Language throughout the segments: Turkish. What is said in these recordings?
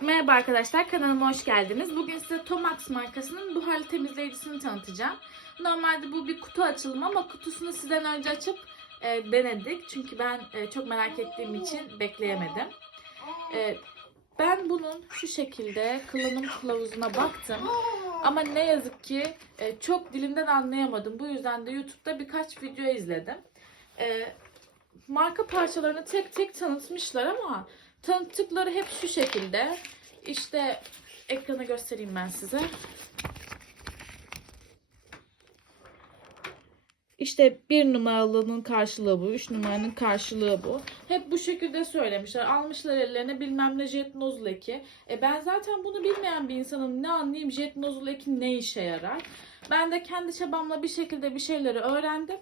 Merhaba arkadaşlar kanalıma hoş geldiniz. Bugün size Tomax markasının buharlı temizleyicisini tanıtacağım. Normalde bu bir kutu açılımı ama kutusunu sizden önce açıp e, denedik. Çünkü ben e, çok merak ettiğim için bekleyemedim. E, ben bunun şu şekilde kullanım kılavuzuna baktım. Ama ne yazık ki e, çok dilinden anlayamadım. Bu yüzden de YouTube'da birkaç video izledim. E, marka parçalarını tek tek tanıtmışlar ama tanıttıkları hep şu şekilde. İşte ekranı göstereyim ben size. İşte bir numaralının karşılığı bu, üç numaranın karşılığı bu. Hep bu şekilde söylemişler. Almışlar ellerine bilmem ne jet nozul eki. E ben zaten bunu bilmeyen bir insanım. Ne anlayayım jet nozul eki ne işe yarar? Ben de kendi çabamla bir şekilde bir şeyleri öğrendim.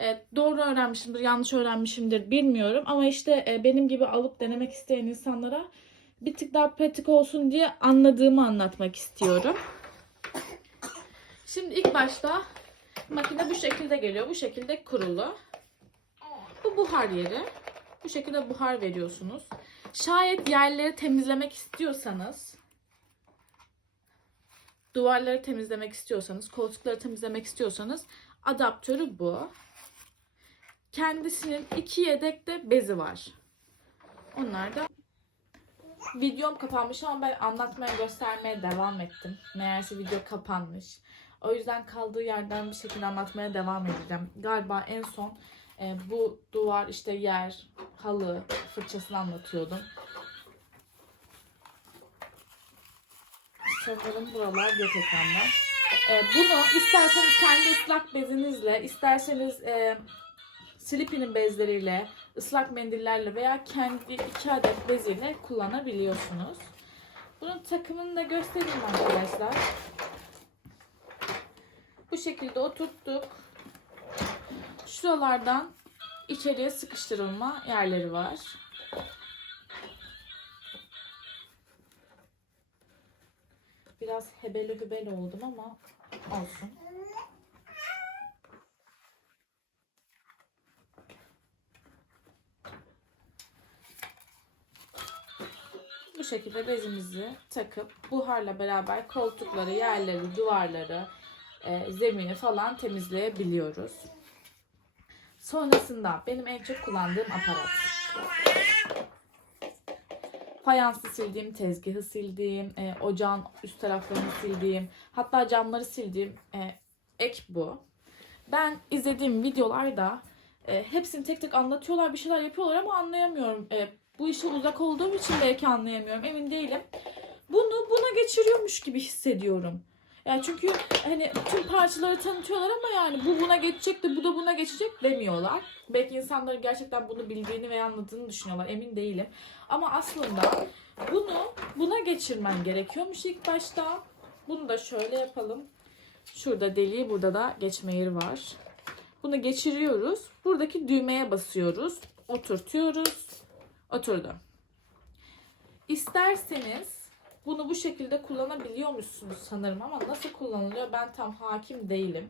E, doğru öğrenmişimdir, yanlış öğrenmişimdir bilmiyorum. Ama işte e, benim gibi alıp denemek isteyen insanlara bir tık daha pratik olsun diye anladığımı anlatmak istiyorum. Şimdi ilk başta makine bu şekilde geliyor. Bu şekilde kurulu. Bu buhar yeri. Bu şekilde buhar veriyorsunuz. Şayet yerleri temizlemek istiyorsanız duvarları temizlemek istiyorsanız, koltukları temizlemek istiyorsanız adaptörü bu. Kendisinin iki yedek de bezi var. Onlar da videom kapanmış ama ben anlatmaya göstermeye devam ettim. Meğerse video kapanmış. O yüzden kaldığı yerden bir şekilde anlatmaya devam edeceğim. Galiba en son e, bu duvar işte yer, halı, fırçasını anlatıyordum. Sanırım buralar yok. E, bunu isterseniz kendi ıslak bezinizle, isterseniz e, Slippy'nin bezleriyle, ıslak mendillerle veya kendi iki adet beziyle kullanabiliyorsunuz. Bunun takımını da göstereyim arkadaşlar. Bu şekilde oturttuk. Şuralardan içeriye sıkıştırılma yerleri var. Biraz hebeli hübeli oldum ama olsun. Bu şekilde bezimizi takıp buharla beraber koltukları, yerleri, duvarları, e, zemini falan temizleyebiliyoruz. Sonrasında benim en çok kullandığım aparat. Fayansı sildiğim, tezgahı sildiğim, e, ocağın üst taraflarını sildiğim, hatta camları sildiğim e, ek bu. Ben izlediğim videolarda e, hepsini tek tek anlatıyorlar, bir şeyler yapıyorlar ama anlayamıyorum. E, bu işe uzak olduğum için belki anlayamıyorum, emin değilim. Bunu buna geçiriyormuş gibi hissediyorum. Yani çünkü hani tüm parçaları tanıtıyorlar ama yani bu buna geçecek de bu da buna geçecek demiyorlar. Belki insanların gerçekten bunu bildiğini veya anladığını düşünüyorlar. Emin değilim. Ama aslında bunu buna geçirmen gerekiyormuş ilk başta. Bunu da şöyle yapalım. Şurada deliği, burada da geçme yeri var. Bunu geçiriyoruz. Buradaki düğmeye basıyoruz. Oturtuyoruz. Oturdu. İsterseniz bunu bu şekilde kullanabiliyormuşsunuz sanırım ama nasıl kullanılıyor ben tam hakim değilim.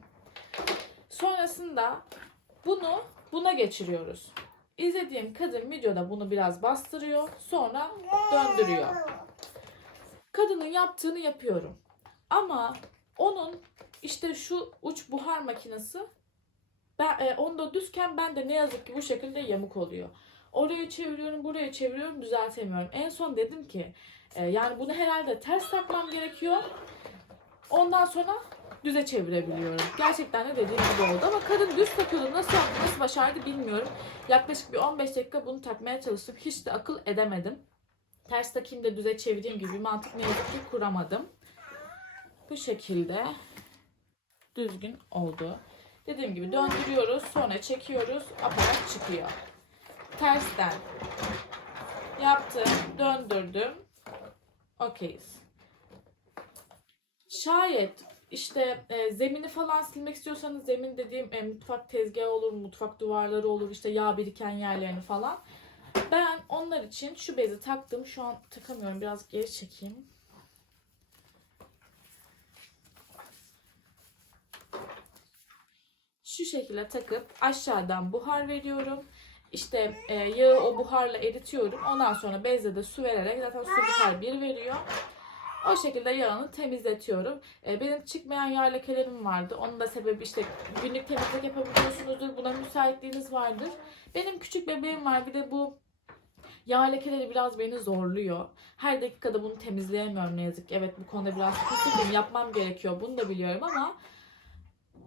Sonrasında bunu buna geçiriyoruz. İzlediğim kadın videoda bunu biraz bastırıyor, sonra döndürüyor. Kadının yaptığını yapıyorum. Ama onun işte şu uç buhar makinesi ben e, onda düzken ben de ne yazık ki bu şekilde yamuk oluyor. Oraya çeviriyorum, buraya çeviriyorum, düzeltemiyorum. En son dedim ki e, yani bunu herhalde ters takmam gerekiyor. Ondan sonra düze çevirebiliyorum. Gerçekten de dediğim gibi oldu ama kadın düz takıyordu. Nasıl yaptı, nasıl başardı bilmiyorum. Yaklaşık bir 15 dakika bunu takmaya çalıştım. Hiç de akıl edemedim. Ters takayım da düze çevireyim gibi bir mantık ne yazık ki kuramadım. Bu şekilde düzgün oldu. Dediğim gibi döndürüyoruz, sonra çekiyoruz, aparat çıkıyor. Tersten yaptım, döndürdüm. Okeyiz. Şayet işte e, zemini falan silmek istiyorsanız zemin dediğim e, mutfak tezgahı olur, mutfak duvarları olur, işte yağ biriken yerlerini falan. Ben onlar için şu bezi taktım. Şu an takamıyorum. Biraz geri çekeyim. Şu şekilde takıp aşağıdan buhar veriyorum. İşte e, yağı o buharla eritiyorum. Ondan sonra bezle de su vererek zaten su buhar bir veriyor. O şekilde yağını temizletiyorum. E, benim çıkmayan yağ lekelerim vardı. Onun da sebebi işte günlük temizlik yapabiliyorsunuzdur. Buna müsaitliğiniz vardır. Benim küçük bebeğim var. Bir de bu yağ lekeleri biraz beni zorluyor. Her dakikada bunu temizleyemiyorum ne yazık ki. Evet bu konuda biraz kötüyüm. Yapmam gerekiyor. Bunu da biliyorum ama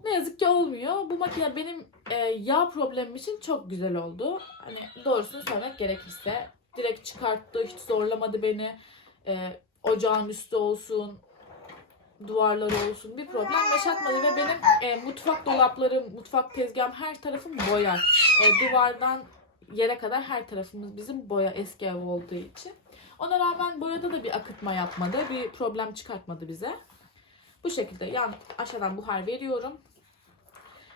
ne yazık ki olmuyor. Bu makine benim e, yağ problemim için çok güzel oldu. Hani doğrusunu söylemek gerekirse direkt çıkarttı, hiç zorlamadı beni. E, ocağın üstü olsun, duvarları olsun bir problem yaşatmadı ve benim e, mutfak dolaplarım, mutfak tezgahım her tarafım boya. E, duvardan yere kadar her tarafımız bizim boya eski ev olduğu için. Ona rağmen boyada da bir akıtma yapmadı, bir problem çıkartmadı bize. Bu şekilde yani aşağıdan buhar veriyorum.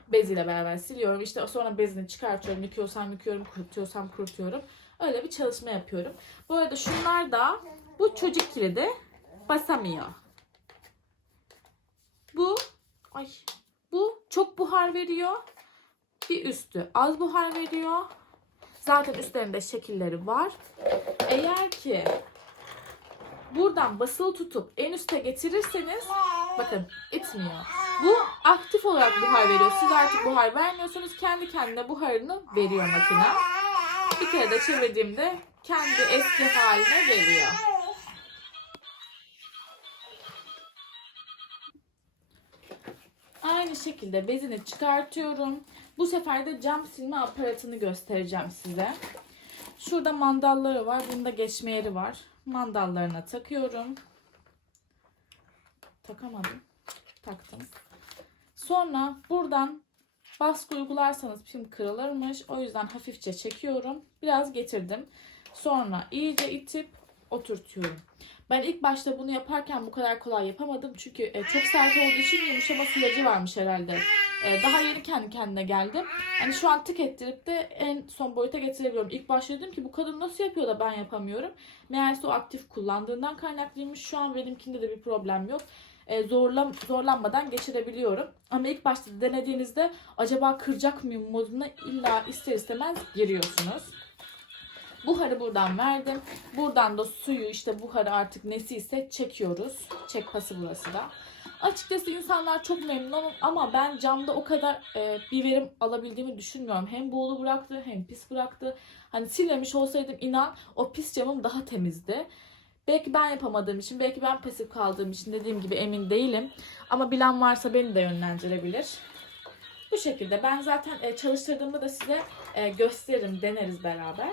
Beziyle beraber siliyorum. İşte sonra bezini çıkartıyorum. Yıkıyorsam yıkıyorum, kurutuyorsam kurutuyorum. Öyle bir çalışma yapıyorum. Bu arada şunlar da bu çocuk kilidi basamıyor. Bu ay bu çok buhar veriyor. Bir üstü az buhar veriyor. Zaten üstlerinde şekilleri var. Eğer ki buradan basılı tutup en üste getirirseniz bakın itmiyor. Bu aktif olarak buhar veriyor. Siz artık buhar vermiyorsunuz. Kendi kendine buharını veriyor makine. Bir kere de çevirdiğimde kendi eski haline geliyor. Aynı şekilde bezini çıkartıyorum. Bu sefer de cam silme aparatını göstereceğim size. Şurada mandalları var. Bunda geçme yeri var. Mandallarına takıyorum. Takamadım. Taktım. Sonra buradan baskı uygularsanız pim kırılırmış. O yüzden hafifçe çekiyorum. Biraz getirdim. Sonra iyice itip oturtuyorum. Ben ilk başta bunu yaparken bu kadar kolay yapamadım. Çünkü e, çok sert olduğu için yumuşama süreci varmış herhalde. E, daha yeni kendi kendine geldim. Hani şu an tık ettirip de en son boyuta getirebiliyorum. İlk başta ki bu kadın nasıl yapıyor da ben yapamıyorum. Meğerse o aktif kullandığından kaynaklıymış. Şu an benimkinde de bir problem yok. E, zorlanmadan geçirebiliyorum. Ama ilk başta denediğinizde acaba kıracak mıyım moduna illa ister istemez giriyorsunuz. Buharı buradan verdim. Buradan da suyu işte buharı artık nesi ise çekiyoruz. Çek pası burası da. Açıkçası insanlar çok memnun ama ben camda o kadar e, bir verim alabildiğimi düşünmüyorum. Hem buğulu bıraktı hem pis bıraktı. Hani silmemiş olsaydım inan o pis camım daha temizdi. Belki ben yapamadığım için, belki ben pasif kaldığım için dediğim gibi emin değilim. Ama bilen varsa beni de yönlendirebilir. Bu şekilde ben zaten e, çalıştırdığımda da size e, gösteririm, deneriz beraber.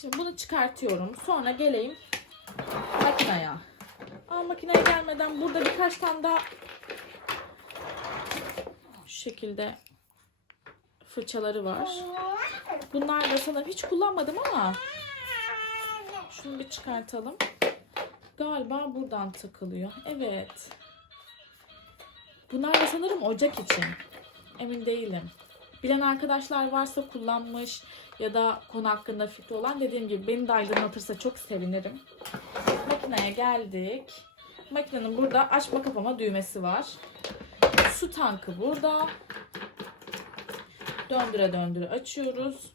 Şimdi bunu çıkartıyorum. Sonra geleyim makineye. Aa, makineye gelmeden burada birkaç tane daha şu şekilde fırçaları var. Bunlar da sanırım hiç kullanmadım ama şunu bir çıkartalım. Galiba buradan takılıyor. Evet. Bunlar da sanırım ocak için. Emin değilim. Bilen arkadaşlar varsa kullanmış ya da konu hakkında fikri olan dediğim gibi beni de aydınlatırsa çok sevinirim. Makineye geldik. Makinenin burada açma kapama düğmesi var. Su tankı burada. Döndüre döndüre açıyoruz.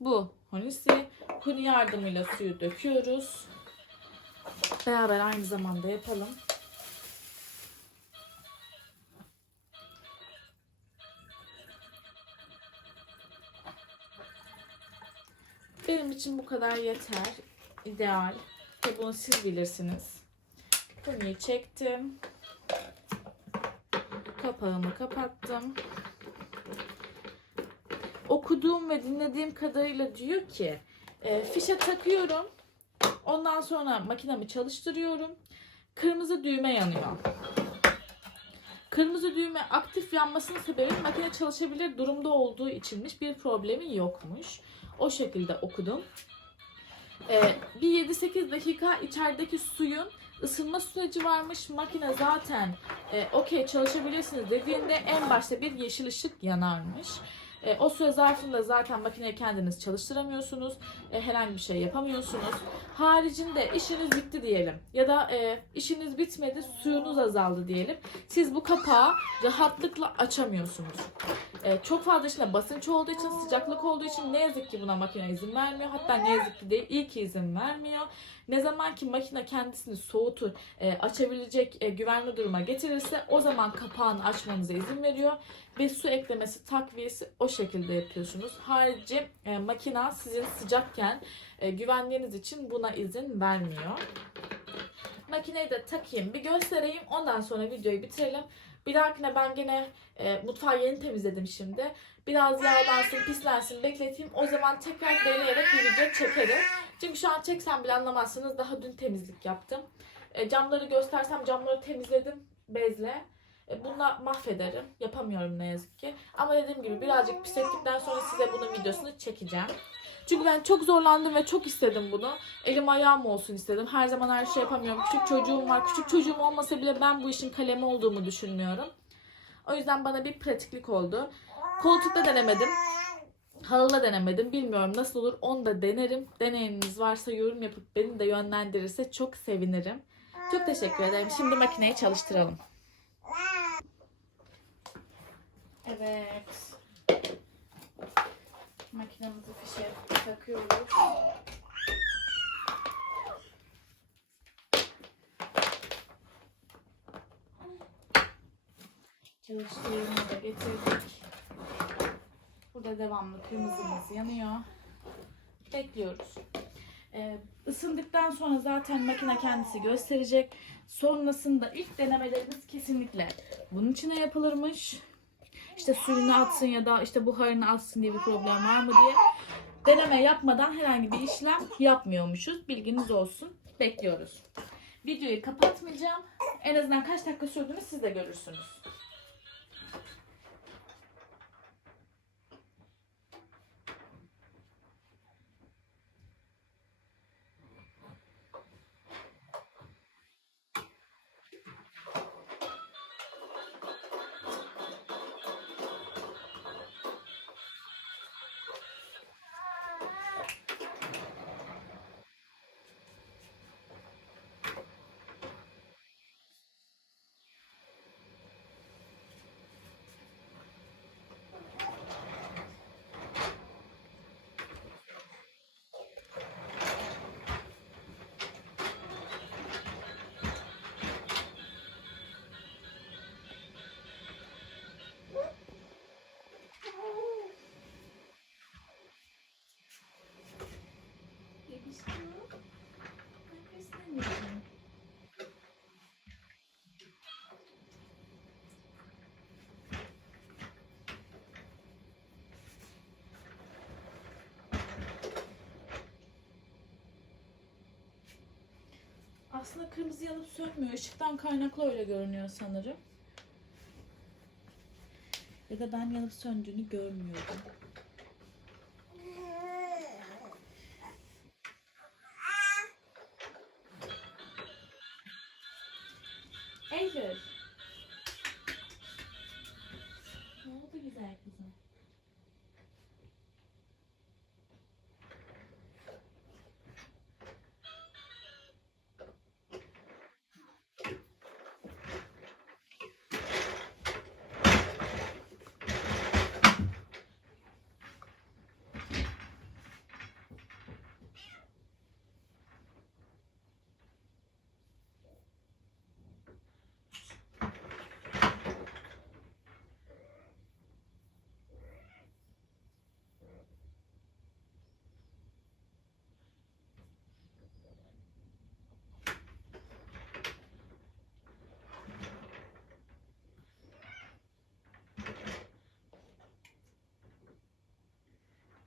Bu honisi. Huni yardımıyla suyu döküyoruz. Beraber aynı zamanda yapalım. Benim için bu kadar yeter. İdeal. Ve bunu siz bilirsiniz. Huniyi çektim. Kapağımı kapattım. Okuduğum ve dinlediğim kadarıyla diyor ki e, fişe takıyorum. Ondan sonra makinemi çalıştırıyorum. Kırmızı düğme yanıyor. Kırmızı düğme aktif yanmasının sebebi makine çalışabilir durumda olduğu içinmiş. Bir problemi yokmuş. O şekilde okudum. Ee, bir 7-8 dakika içerideki suyun ısınma süreci varmış. Makine zaten e, okey çalışabilirsiniz dediğinde en başta bir yeşil ışık yanarmış. E, o süre zarfında zaten makineyi kendiniz çalıştıramıyorsunuz. E, herhangi bir şey yapamıyorsunuz. Haricinde işiniz bitti diyelim ya da e, işiniz bitmedi suyunuz azaldı diyelim. Siz bu kapağı rahatlıkla açamıyorsunuz. E, çok fazla içinde basınç olduğu için sıcaklık olduğu için ne yazık ki buna makine izin vermiyor. Hatta ne yazık ki değil iyi ki izin vermiyor. Ne zaman ki makine kendisini soğutur, e, açabilecek e, güvenli duruma getirirse o zaman kapağını açmanıza izin veriyor ve su eklemesi takviyesi o şekilde yapıyorsunuz. Harici e, makina sizin sıcakken e, güvenliğiniz için buna izin vermiyor. Makineyi de takayım bir göstereyim ondan sonra videoyu bitirelim. Bir dahakine ben gene e, mutfağı yeni temizledim şimdi. Biraz yağlansın, pislensin, bekleteyim. O zaman tekrar deneyerek bir video çekerim. Çünkü şu an çeksem bile anlamazsınız. Daha dün temizlik yaptım. E, camları göstersem camları temizledim bezle. E, bununla mahvederim. Yapamıyorum ne yazık ki. Ama dediğim gibi birazcık pislettikten sonra size bunun videosunu çekeceğim. Çünkü ben çok zorlandım ve çok istedim bunu. Elim ayağım olsun istedim. Her zaman her şey yapamıyorum. Küçük çocuğum var. Küçük çocuğum olmasa bile ben bu işin kalemi olduğumu düşünmüyorum. O yüzden bana bir pratiklik oldu. Koltukta denemedim. Halıda denemedim. Bilmiyorum nasıl olur. Onu da denerim. Deneyiminiz varsa yorum yapıp beni de yönlendirirse çok sevinirim. Çok teşekkür ederim. Şimdi makineyi çalıştıralım. Evet. Makinemizi fişe takıyoruz. Çalıştığı yerine de getirdik. Burada devamlı kırmızımız yanıyor. Bekliyoruz. Ee, ısındıktan sonra zaten makine kendisi gösterecek. Sonrasında ilk denemelerimiz kesinlikle bunun içine yapılırmış. İşte suyunu atsın ya da işte buharını atsın diye bir problem var mı diye. Deneme yapmadan herhangi bir işlem yapmıyormuşuz. Bilginiz olsun. Bekliyoruz. Videoyu kapatmayacağım. En azından kaç dakika sürdüğünü siz de görürsünüz. Aslında kırmızı yanıp sönmüyor. Işıktan kaynaklı öyle görünüyor sanırım. Ya da ben yanıp söndüğünü görmüyordum.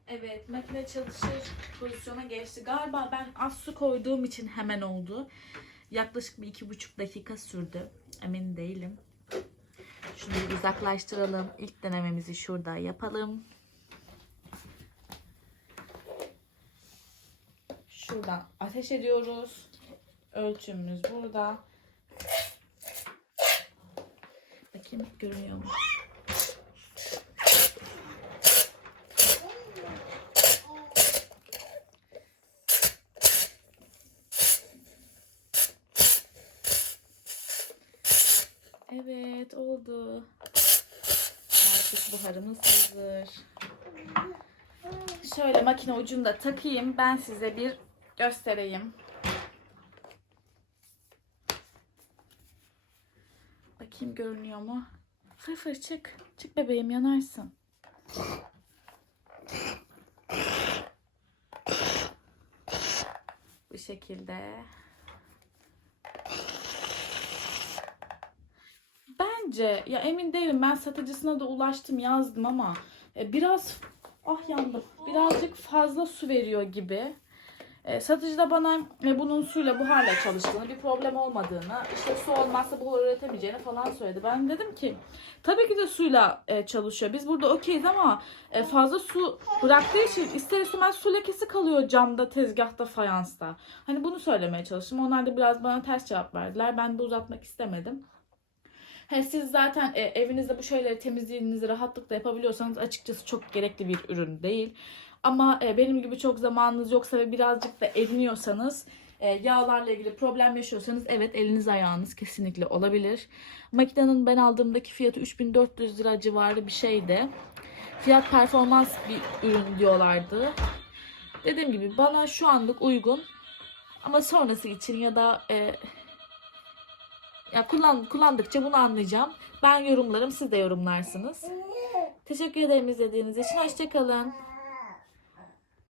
Evet, makine çalışır pozisyona geçti. Galiba ben az su koyduğum için hemen oldu. Yaklaşık bir iki buçuk dakika sürdü. Emin değilim. Şunu uzaklaştıralım. İlk denememizi şurada yapalım. Şuradan ateş ediyoruz. Ölçümümüz burada. Bakayım görünüyor mu? Evet oldu. Artık buharımız hazır. Şöyle makine ucunu da takayım. Ben size bir göstereyim. Bakayım görünüyor mu? Fır fır çık. Çık bebeğim yanarsın. Bu şekilde. Bence ya emin değilim ben satıcısına da ulaştım yazdım ama e, biraz ah yandım birazcık fazla su veriyor gibi. E, satıcı da bana e, bunun suyla buharla çalıştığını bir problem olmadığını işte su olmazsa buhar üretemeyeceğini falan söyledi. Ben dedim ki tabii ki de suyla e, çalışıyor biz burada okeyiz ama fazla su bıraktığı için ister istemez su lekesi kalıyor camda tezgahta fayansta. Hani bunu söylemeye çalıştım onlar da biraz bana ters cevap verdiler ben de uzatmak istemedim. He, siz zaten e, evinizde bu şeyleri temizliğinizi rahatlıkla yapabiliyorsanız açıkçası çok gerekli bir ürün değil. Ama e, benim gibi çok zamanınız yoksa ve birazcık da eriniyorsanız e, yağlarla ilgili problem yaşıyorsanız evet eliniz ayağınız kesinlikle olabilir. Makinenin ben aldığımdaki fiyatı 3400 lira civarı bir şeydi. Fiyat performans bir ürün diyorlardı. Dediğim gibi bana şu anlık uygun. Ama sonrası için ya da e, ya kullan, kullandıkça bunu anlayacağım. Ben yorumlarım, siz de yorumlarsınız. Teşekkür ederim izlediğiniz için. Hoşçakalın.